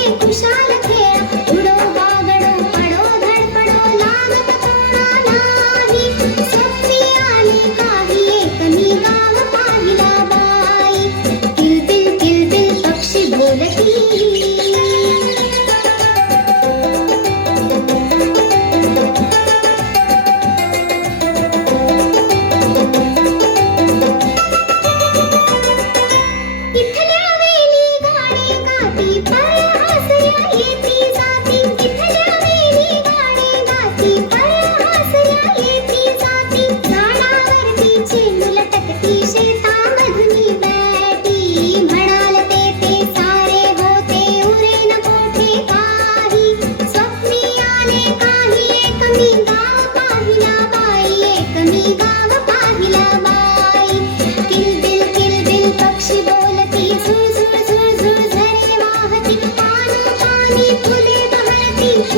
Hey, Kushan!